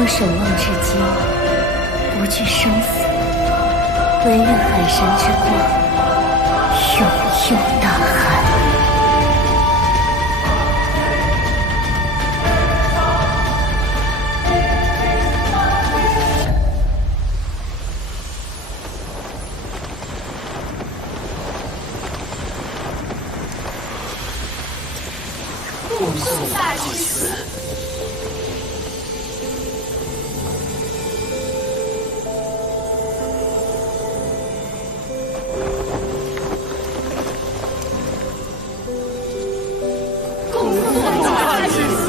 我守望至今，不惧生死，唯愿海神之光永佑大汉。恭送大祭司。恭送大祭司。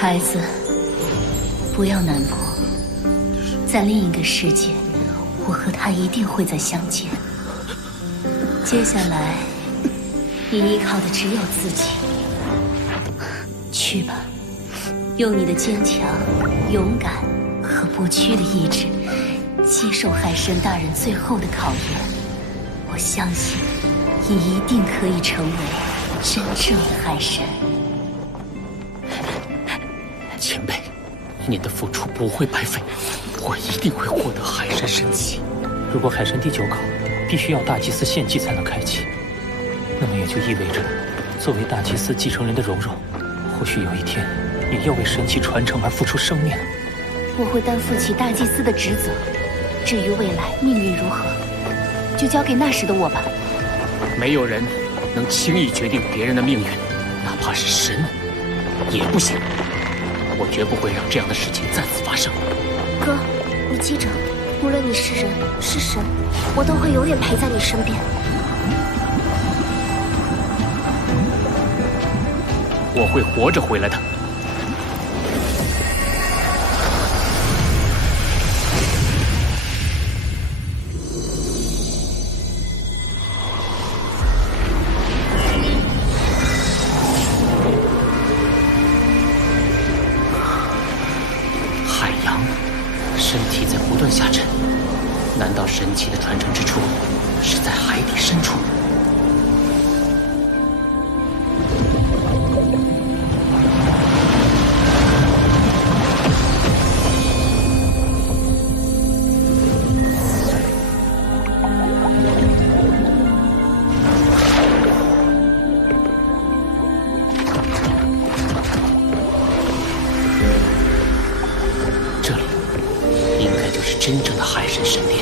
孩子，不要难过，在另一个世界，我和他一定会再相见。接下来，你依靠的只有自己。去吧，用你的坚强、勇敢和不屈的意志，接受海神大人最后的考验。我相信，你一定可以成为真正的海神。前辈，您的付出不会白费，我一定会获得海神神器。如果海神第9考必须要大祭司献祭才能开启，那么也就意味着，作为大祭司继承人的柔柔，或许有一天也要为神器传承而付出生命。我会担负起大祭司的职责，至于未来命运如何，就交给那时的我吧。没有人能轻易决定别人的命运，哪怕是神也不行。我绝不会让这样的事情再次发生。哥，你记着，无论你是人是神，我都会永远陪在你身边。我会活着回来的。身体在不断下沉，难道神器的传承之处是在海底深处？真正的海神神殿。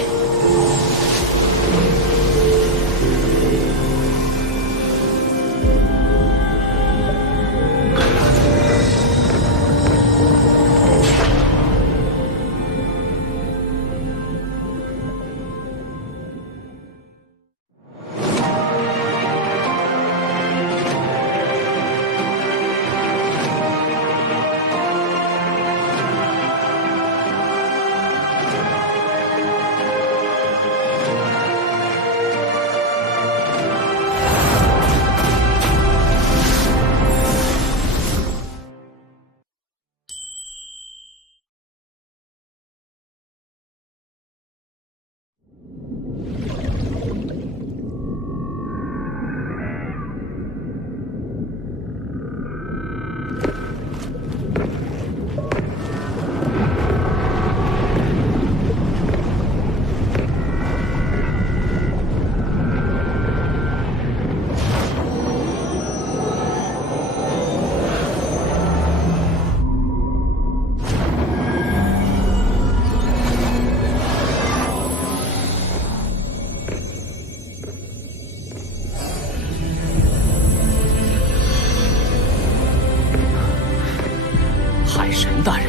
大人，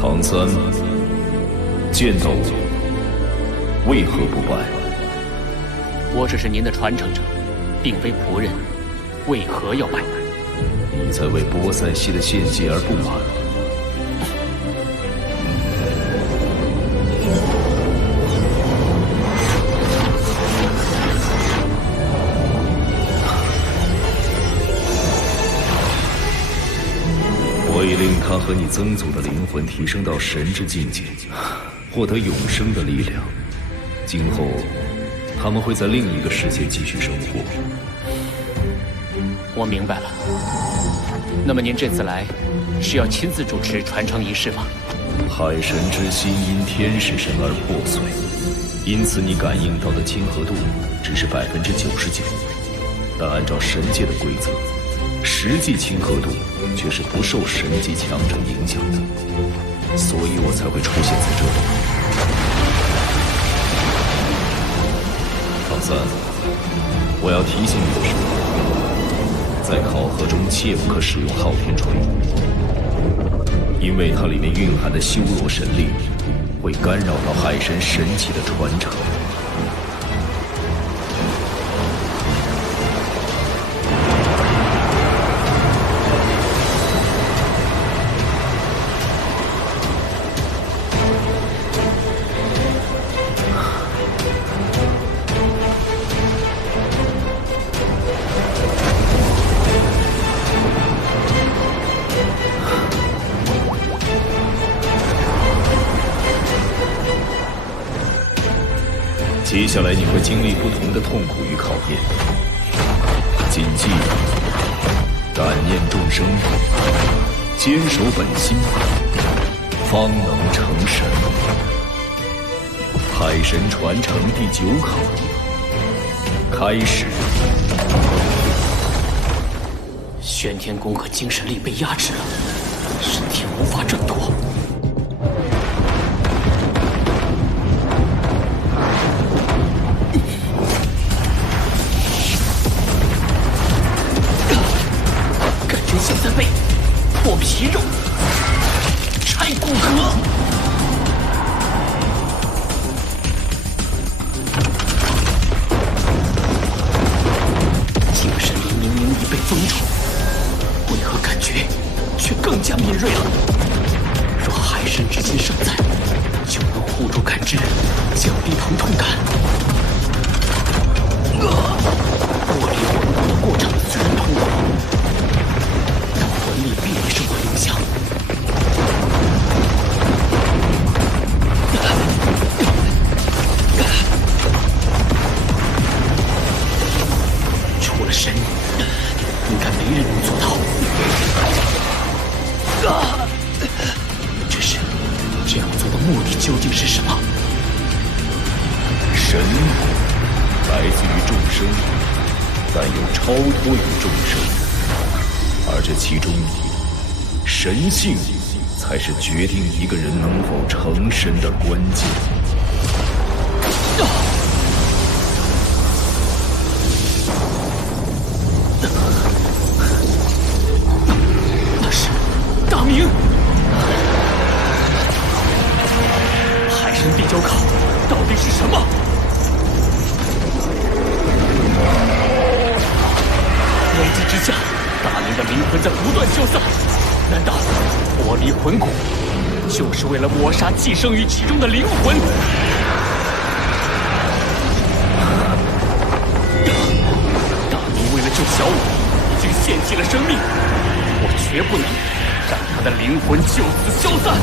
唐三，剑斗为何不拜？我只是您的传承者，并非仆人，为何要拜？你在为波塞西的献祭而不满？他和你曾祖的灵魂提升到神之境界，获得永生的力量。今后，他们会在另一个世界继续生活。我明白了。那么您这次来，是要亲自主持传承仪式吗？海神之心因天使神而破碎，因此你感应到的亲和度只是99%，但按照神界的规则，实际亲和度却是不受神级强者影响的，所以我才会出现在这里。唐三，我要提醒你的是，在考核中切不可使用昊天锤，因为它里面蕴含的修罗神力会干扰到海神神器的传承。接下来你会经历不同的痛苦与考验，谨记感念众生，坚守本心，方能成神。海神传承第9考开始。玄天功和精神力被压制了，身体无法挣脱。像在被破皮肉、拆骨骼。精神力明明已被封住，为何感觉却更加敏锐了？若海神之心尚在，就能护住感知，降低疼痛感。剥离魂骨的过程虽然痛苦，魂力并未受到影响。除了神，应该没人能做到。只是这样做的目的究竟是什么？神来自于众生，但又超脱于众生。而这其中，神性才是决定一个人能否成神的关键。那是大明。海神第9考到底是什么？危机之下，大明的灵魂在不断消散，难道剥离魂骨就是为了抹杀寄生于其中的灵魂？大明为了救小五，已经献祭了生命，我绝不能让他的灵魂就此消散。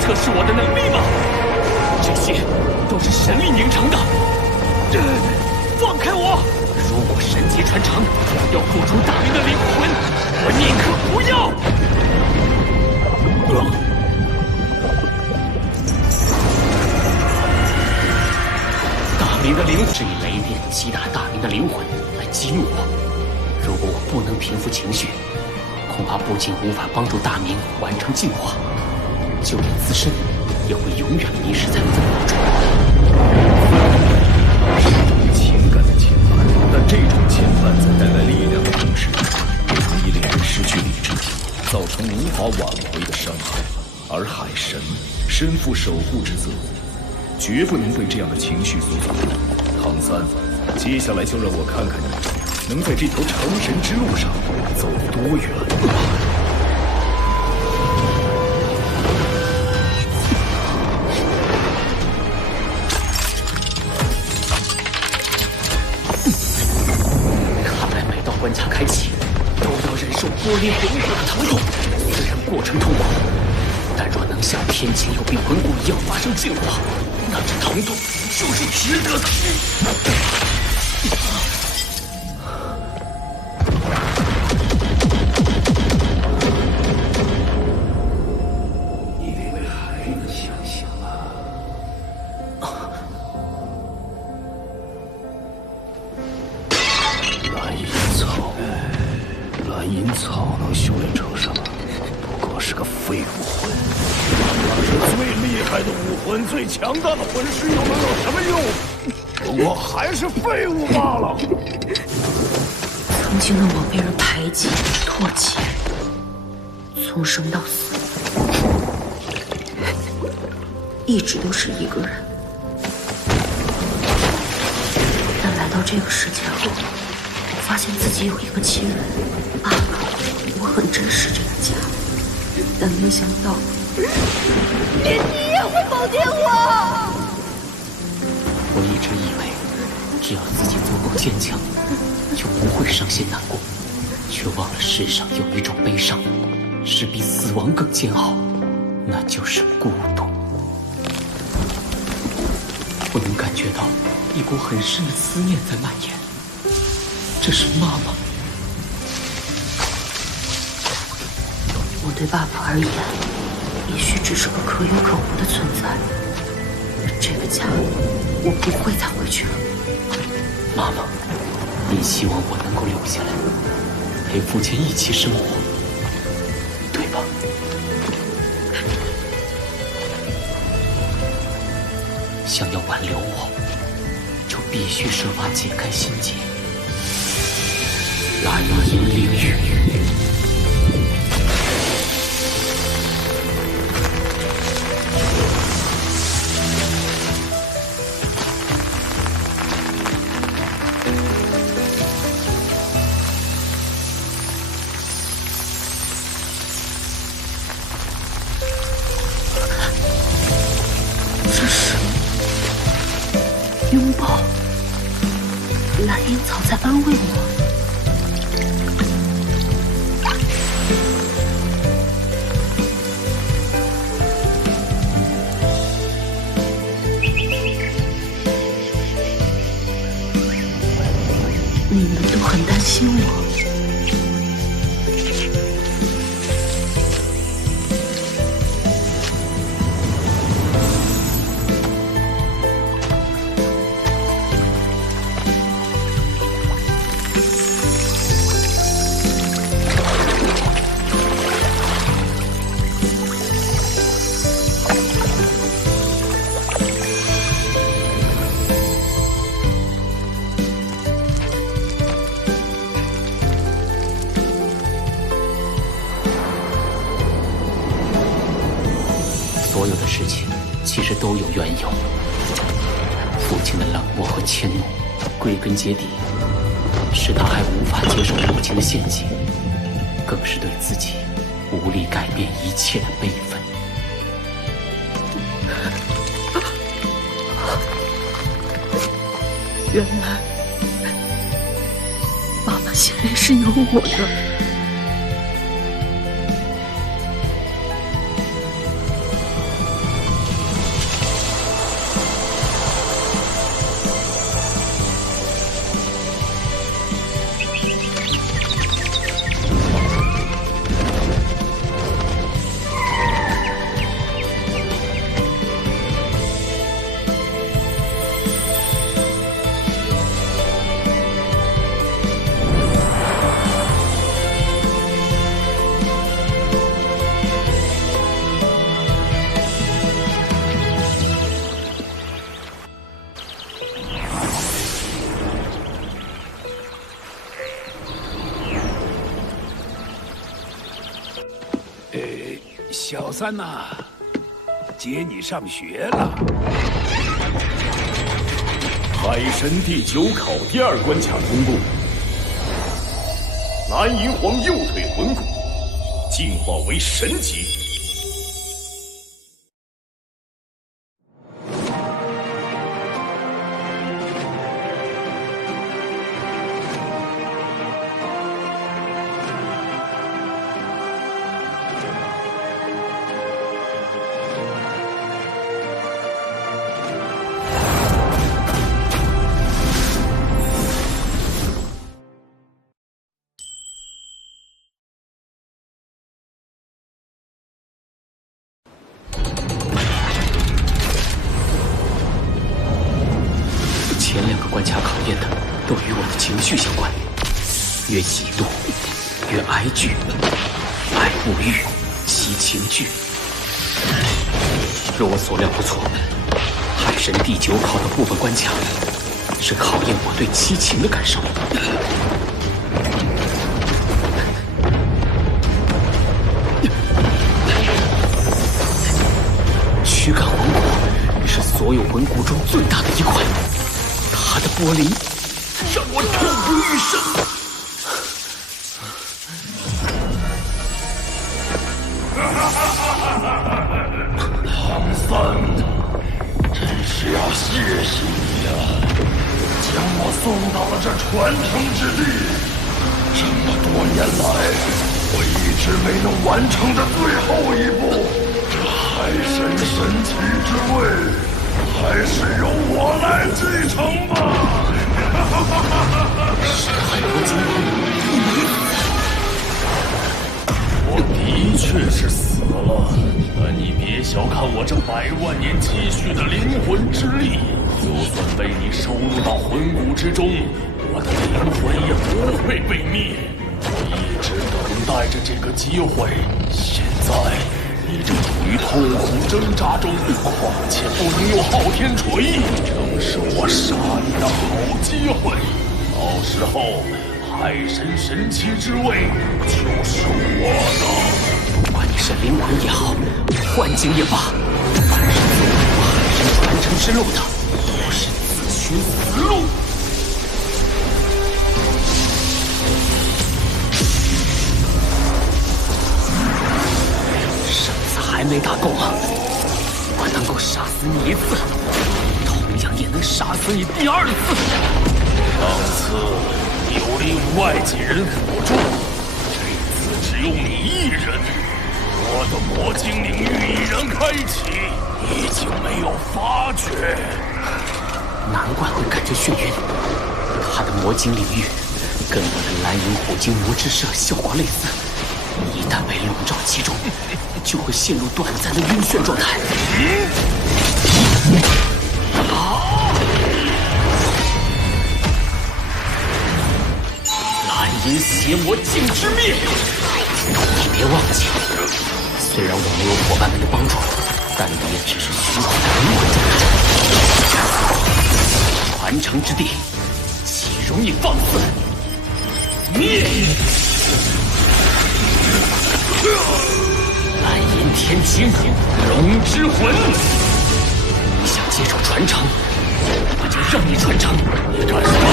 测试我的能力吗？这些都是神力凝成的。放开我！如果神级传承要付出大明的灵魂，我宁可不要。大明的灵魂是以雷电击打大明的灵魂来激怒我。如果我不能平复情绪，恐怕不仅无法帮助大明完成进化，就连自身也会永远迷失在风暴中。是种情感的牵绊，但这种牵绊在带来力量的同时，也容易令人失去理智，造成无法挽回的伤害。而海神身负守护之责，绝不能被这样的情绪所左右。唐三，接下来就让我看看你能在这条成神之路上走多远。关卡开启，都要忍受波裂魂骨的疼痛。虽然过程痛苦，但若能像天晴有并魂骨一样发生进化，那这疼痛就是值得的。你得为孩子想想啊！蓝银草能修炼成什么？不过是个废物魂。那是最厉害的武魂，最强大的魂师，又能有什么用？不过还是废物罢了。曾经的我被人排挤、唾弃，从生到死，一直都是一个人。但来到这个世界后，我发现自己有一个亲人，爸爸，我很珍视这个家，但没想到，连你也会否定我。我一直以为，只要自己足够坚强，就不会伤心难过，却忘了世上有一种悲伤，是比死亡更煎熬，那就是孤独。我能感觉到一股很深的思念在蔓延，这是妈妈。我对爸爸而言，也许只是个可有可无的存在。这个家，我不会再回去了。妈妈，你希望我能够留下来，陪父亲一起生活，对吧？想要挽留我，就必须设法解开心结。蓝银领域。拥抱，蓝银草在安慰我。你们都很担心我。所有的事情其实都有缘由。父亲的冷漠和迁怒，归根结底是他还无法接受母亲的陷阱，更是对自己无力改变一切的悲愤。原来，爸爸心里是有我的。小三呐，接你上学了。海神第9考第2关卡通布，蓝银皇右腿魂骨进化为神级。前2个关卡考验的都与我的情绪相关，越喜怒，越哀惧，爱物欲，惜情惧。若我所料不错，海神第9考的部分关卡是考验我对七情的感受。躯干魂骨是所有魂骨中最大的一块，它的剥离让我痛不欲生。唐三，真是要谢谢你呀，将我送到了这传承之地。这么多年来，我一直没能完成的最后一步，这海神神奇之位，还是由我来继承吧。深海魔精王，你没死。我的确是死了，但你别小看我这100万年积蓄的灵魂之力，就算被你收入到魂骨之中，我的灵魂也不会被灭。我一直等待着这个机会，现在你正处于痛苦挣扎中，况且不能用昊天锤，正是我杀你的好机会。到时候，海神神奇之位就是我的。不管你是灵魂也好，幻境也罢，凡是走入海神传承之路的，都是自寻死路。上次还没打够啊！我能够杀死你1次，同样也能杀死你第2次。上次有另外几人辅助，这次只用你1人。我的魔晶领域已然开启，已经没有发觉。难怪会感觉眩晕，他的魔晶领域跟我的蓝银虎鲸魔之射效果类似，一旦被笼罩其中，就会陷入短暂的晕眩状态。蓝银邪魔镜之灭！你别忘记，虽然我没有伙伴们的帮助，但你也只是虚幻的灵魂状态。传承之地，岂容你放肆？灭！蓝银天青，龙之魂。你想接受传承，我就让你传承。你干什么？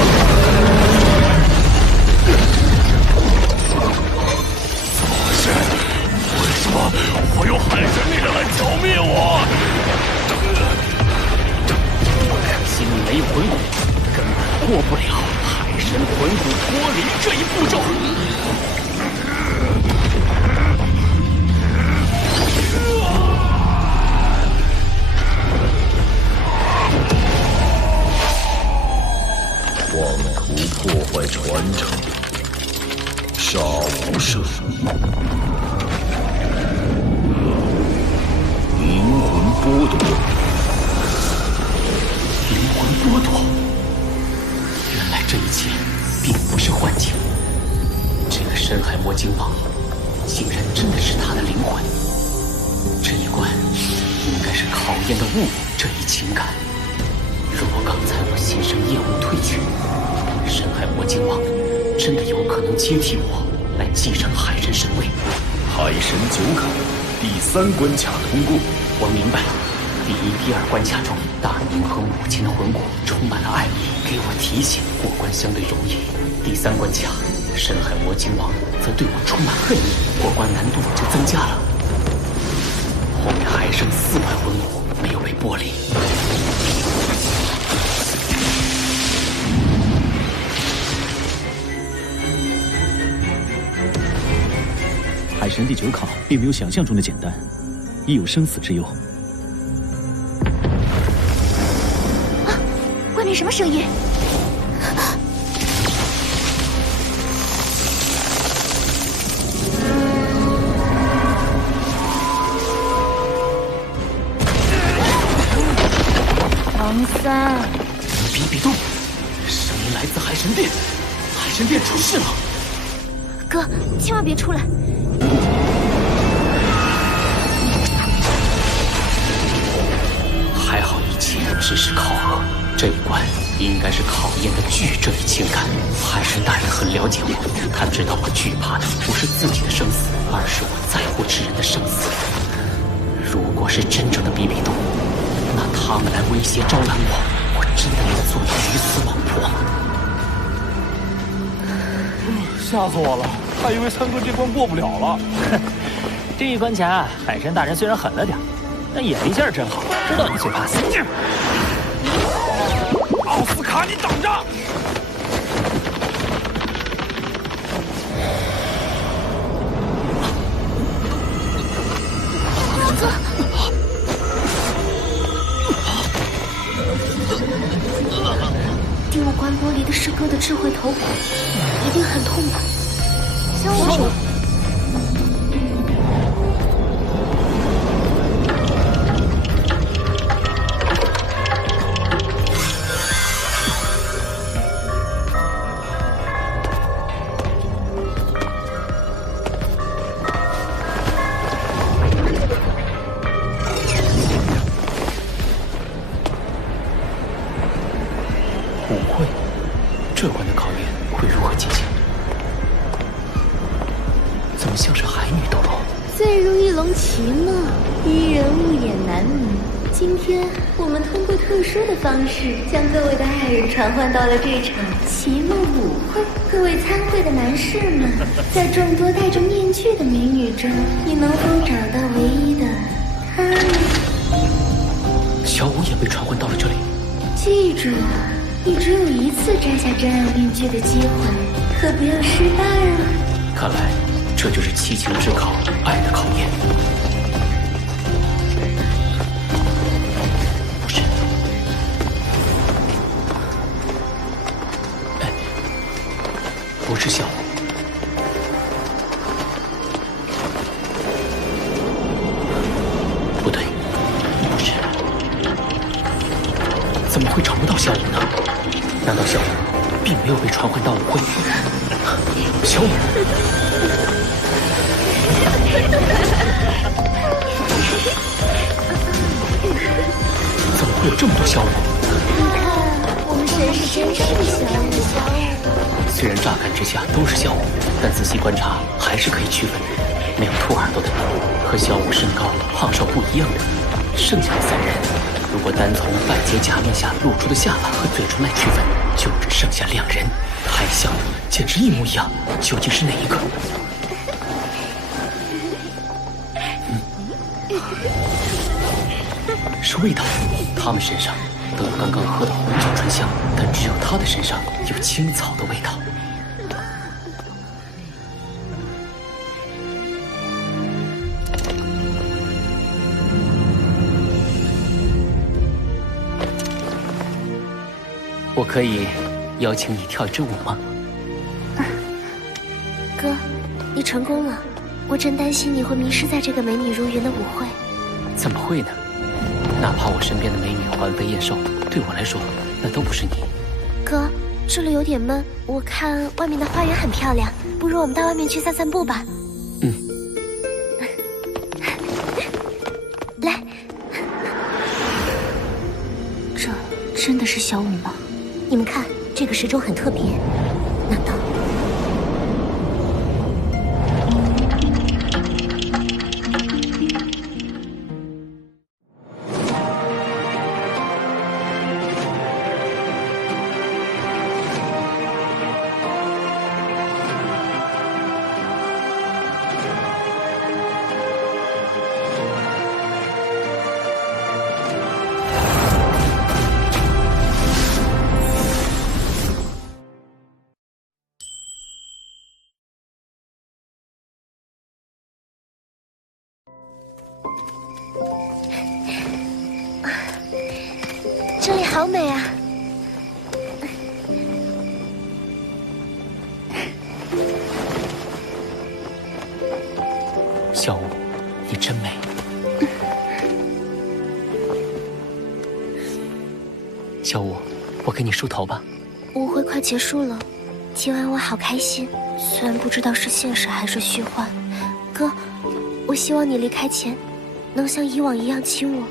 怎么回事？为什么会有海神力量来剿灭我？可惜你没有魂骨，根本过不了海神魂骨脱离这一步骤。妄图破坏传承，杀无赦。灵魂剥夺，灵魂剥夺。原来这一切并不是幻境，这个深海魔精王竟然真的是他的灵魂。这一关应该是考验的物这一情感。如果刚才我心生厌恶退去，深海魔精王真的有可能接替我来继承海神神位。海神9考第第3关卡通过。我明白，第1、第2关卡中，大明和母亲的魂骨充满了爱意，给我提醒过关相对容易。第3关卡，深海魔鲸王则对我充满恨意，过关难度就增加了。后面还剩4块魂骨没有被剥离。海神第9考并没有想象中的简单，亦有生死之忧。啊！外面什么声音？唐三，比比东，声音来自海神殿，海神殿出事了！哥，千万别出来！还好一切只是考核，这一关应该是考验的剧这一情感。海神大人很了解我，他知道我惧怕的不是自己的生死，而是我在乎之人的生死。如果是真正的比比东，那他们来威胁招揽我，我真的要做鱼死网破吗？吓死我了，还以为3哥这关过不了了。这一关卡，海神大人虽然狠了点，但眼力劲儿真好，知道你最怕死。奥斯卡，你等着！哥，第5关剥离的是哥的智慧头骨，一定很痛苦。小五。舞会，这关的考验会如何进行？怎么像是海女斗罗？醉入一龙旗嘛，愚人误眼难明。今天我们通过特殊的方式，将各位的爱人传唤到了这场奇梦舞会。各位参会的男士们，在众多戴着面具的美女中，你能否找到唯一的她呢？小舞也被传唤到了这里。记住啊，你只有1次摘下真爱面具的机会，可不要失败啊！看来这就是七情之考，爱的考验。不是，哎，不是小舞。不对，不是。怎么会找不到小舞呢？难道小舞并没有被传唤到舞会？小舞，怎么会有这么多小舞？你看，我们神是真是小舞。虽然乍看之下都是小舞，但仔细观察还是可以区分，没有兔耳朵的和小舞身高胖瘦不一样的，剩下的3人，如果单从半截假面下露出的下巴和嘴唇来区分，就只剩下2人，太像了，简直一模一样。究竟是哪一个？是味道，他们身上都有刚刚喝的红酒醇香，但只有他的身上有青草的味道。我可以邀请你跳一支舞吗？哥，你成功了，我真担心你会迷失在这个美女如云的舞会。怎么会呢？哪怕我身边的美女环肥燕瘦，对我来说，那都不是你。哥，这里有点闷，我看外面的花园很漂亮，不如我们到外面去散散步吧。嗯。来，这真的是小舞吗？你们看，这个时钟很特别，难道？好美啊！小舞，你真美。小舞，我给你梳头吧。舞会快结束了，今晚我好开心，虽然不知道是现实还是虚幻。哥，我希望你离开前，能像以往一样亲我。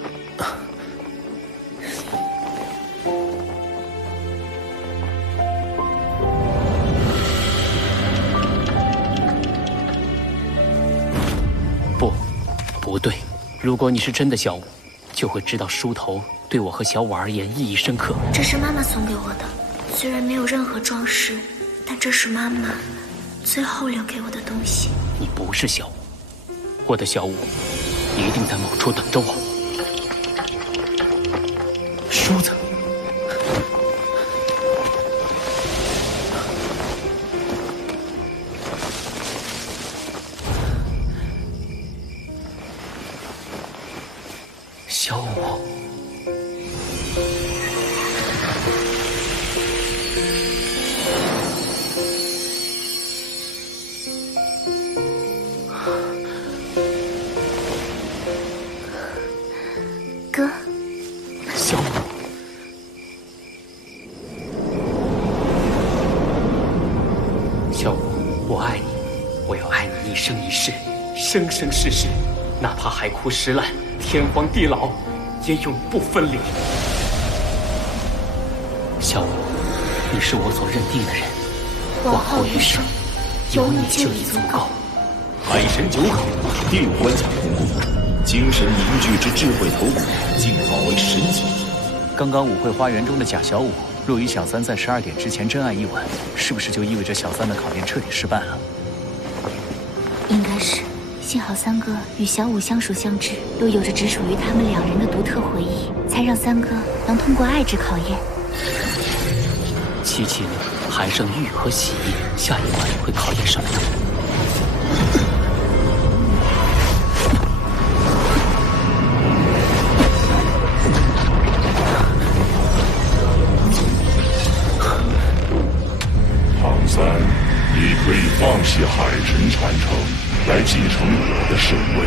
不对，如果你是真的小舞，就会知道梳头对我和小舞而言意义深刻。这是妈妈送给我的，虽然没有任何装饰，但这是妈妈最后留给我的东西。你不是小舞，我的小舞一定在某处等着我。梳子。小舞，哥，小舞，小舞，我爱你，我要爱你一生一世，生生世世，哪怕海枯石烂。天荒地老，也永不分离。小舞，你是我所认定的人，往后余生，有你就已足够。海神九考，第5关卡通过，精神凝聚之智慧头骨进化为神级。刚刚舞会花园中的贾小舞，若与小三在12点之前真爱一吻，是不是就意味着小三的考验彻底失败了？应该是。幸好三哥与小舞相熟相知，又有着只属于他们2人的独特回忆，才让三哥能通过爱之考验。七七呢？还剩玉和喜，下一关会考验什么呢？唐三，你可以放弃海神传承。来继承我的神位，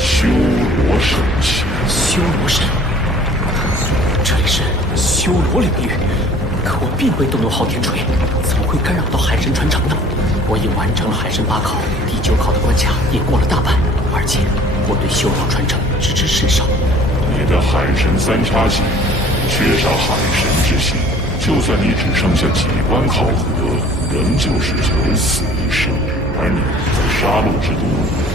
修罗神器。修罗神，这里是修罗领域，可我并未动用昊天锤，怎么会干扰到海神传承呢？我已完成了海神8考，第9考的关卡也过了大半，而且我对修罗传承知之甚少。你的海神3叉戟缺少海神之心，就算你只剩下几关考核，仍旧是九死一生。而你在杀戮之都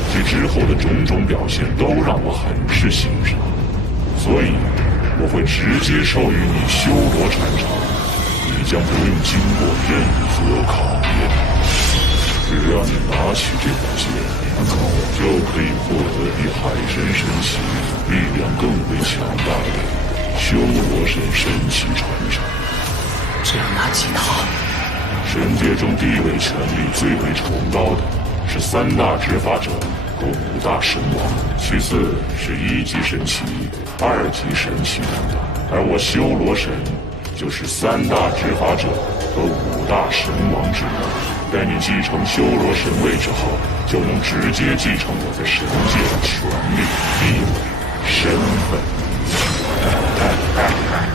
及之后的种种表现都让我很是欣赏，所以我会直接授予你修罗传承，你将不用经过任何考验，只要你拿起这把剑，就可以获得比海神神器力量更为强大的修罗神神器传承。只要拿起它，神界中地位权力最为崇高的是3大执法者和5大神王，其次是1级神器、2级神器等等。而我修罗神就是3大执法者和5大神王之一。待你继承修罗神位之后，就能直接继承我在神界的权力、地位、身份。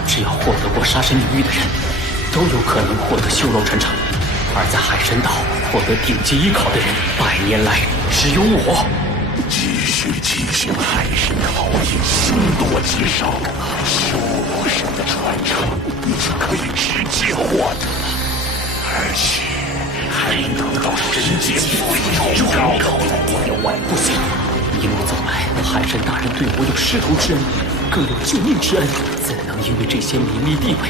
只要获得过杀神领域的人，都有可能获得修罗传承。而在海神岛获得顶级1考的人，100年来只有我。继续进行海神考验，凶多吉少，修罗神的传承你就可以直接获得，而且还能得到神界最重要的地位。不行，一路走来，海神大人对我有师徒之恩，更有救命之恩，怎能因为这些名利地位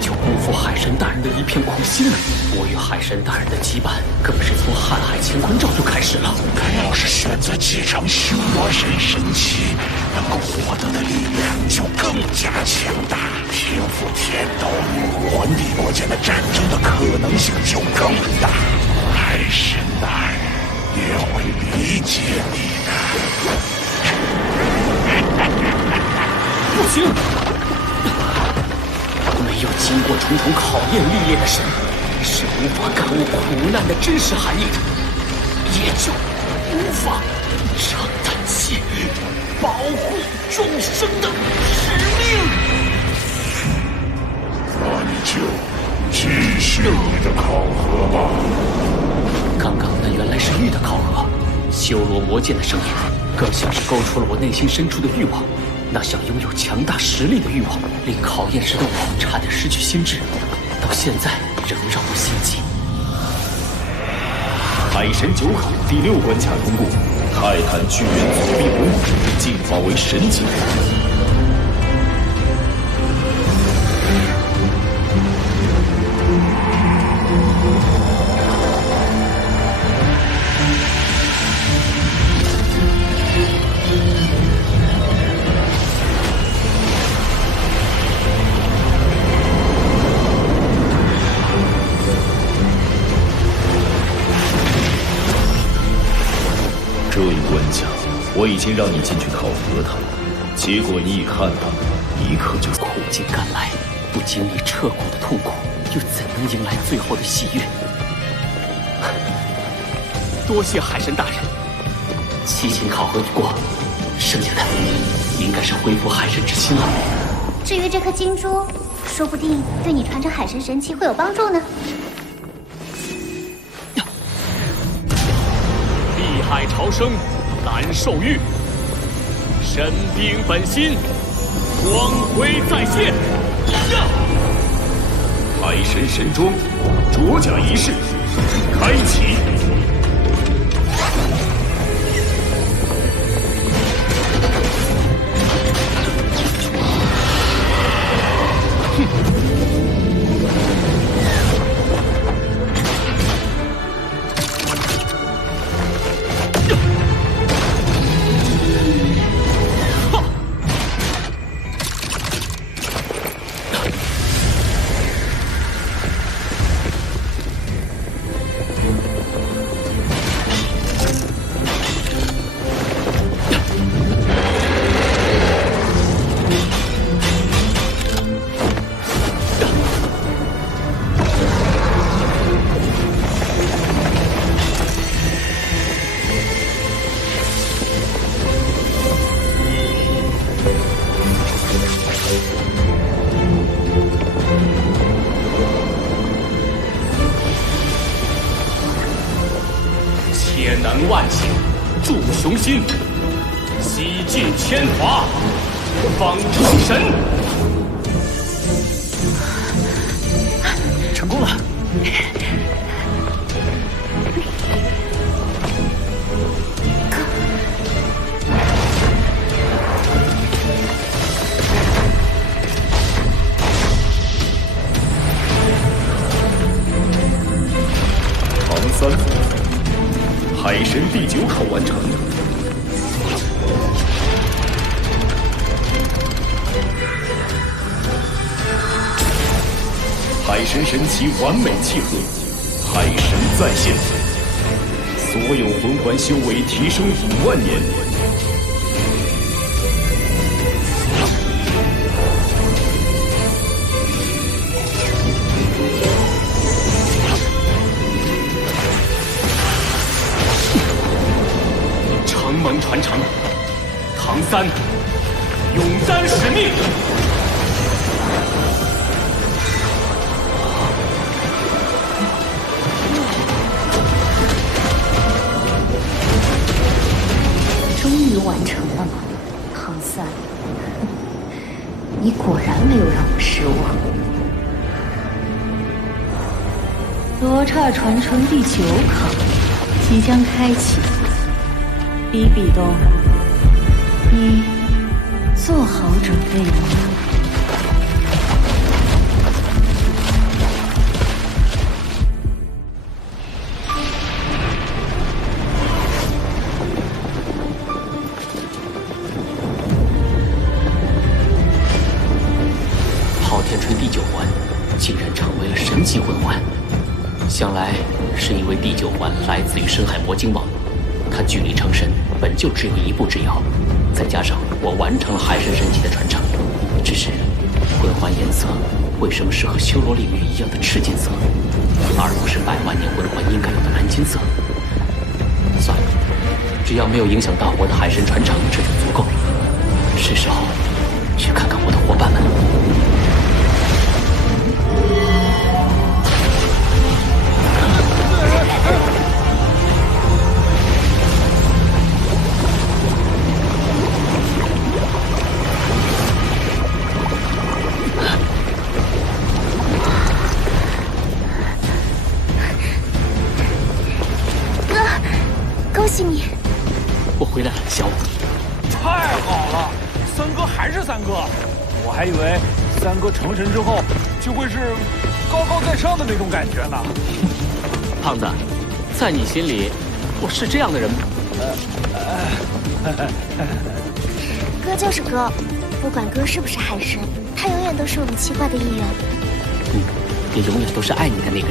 就辜负海神大人的一片苦心呢？我与海神大人的羁绊，更是从瀚海乾坤罩就开始了。可要是选择继承修罗神神器，能够获得的力量就更加强大，平复天斗、皇帝国间的战争的可能性就更大。海神大人也会理解你的。不行！经过重重考验历练的神，是无法感悟苦难的真实含义的，也就无法承担起保护众生的使命。那你就继续你的考核吧。刚刚那原来是玉的考核，修罗魔剑的声音，更像是勾出了我内心深处的欲望。那想拥有强大实力的欲望，令考验时的我差点失去心智，到现在仍让我心悸。海神9考第6关卡通过，泰坦巨猿左臂龙进化为神级。这一关卡，我已经让你进去考核它，结果你一看到，立刻就苦尽甘来，不经历彻骨的痛苦，又怎能迎来最后的喜悦？多谢海神大人，7情考核一过，剩下的应该是恢复海神之心了。至于这颗金珠，说不定对你传承海神神器会有帮助呢。碧海潮生，蓝兽玉，神兵本心，光辉再现。海神神装着甲仪式开启。千难万险铸雄心，洗尽铅华方成神。成功了！唐三，海神第9考完成。海神神奇完美契合，海神再现，所有魂环修为提升5万年。承蒙传承，唐三永担使命。终于完成了吗，唐三？你果然没有让我失望。罗刹传承第9考即将开启，比比东，你做好准备了吗？昊天锤第9环竟然成为了神级魂环，想来是因为第9环来自于深海魔晶王，它距离成神本就只有1步之遥，再加上我完成了海神神器的传承，只是魂环颜色为什么是和修罗领域一样的赤金色，而不是百万年文环应该有的蓝金色？算了，只要没有影响大火的海神传承，这就足够了。是时候去看看我的伙伴们了。恭喜你！我回来了，小舞。太好了，三哥还是三哥，我还以为三哥成神之后就会是高高在上的那种感觉呢。胖子，在你心里，我是这样的人吗？哥就是哥，不管哥是不是海神，他永远都是我们七怪的一员。也永远都是爱你的那个人。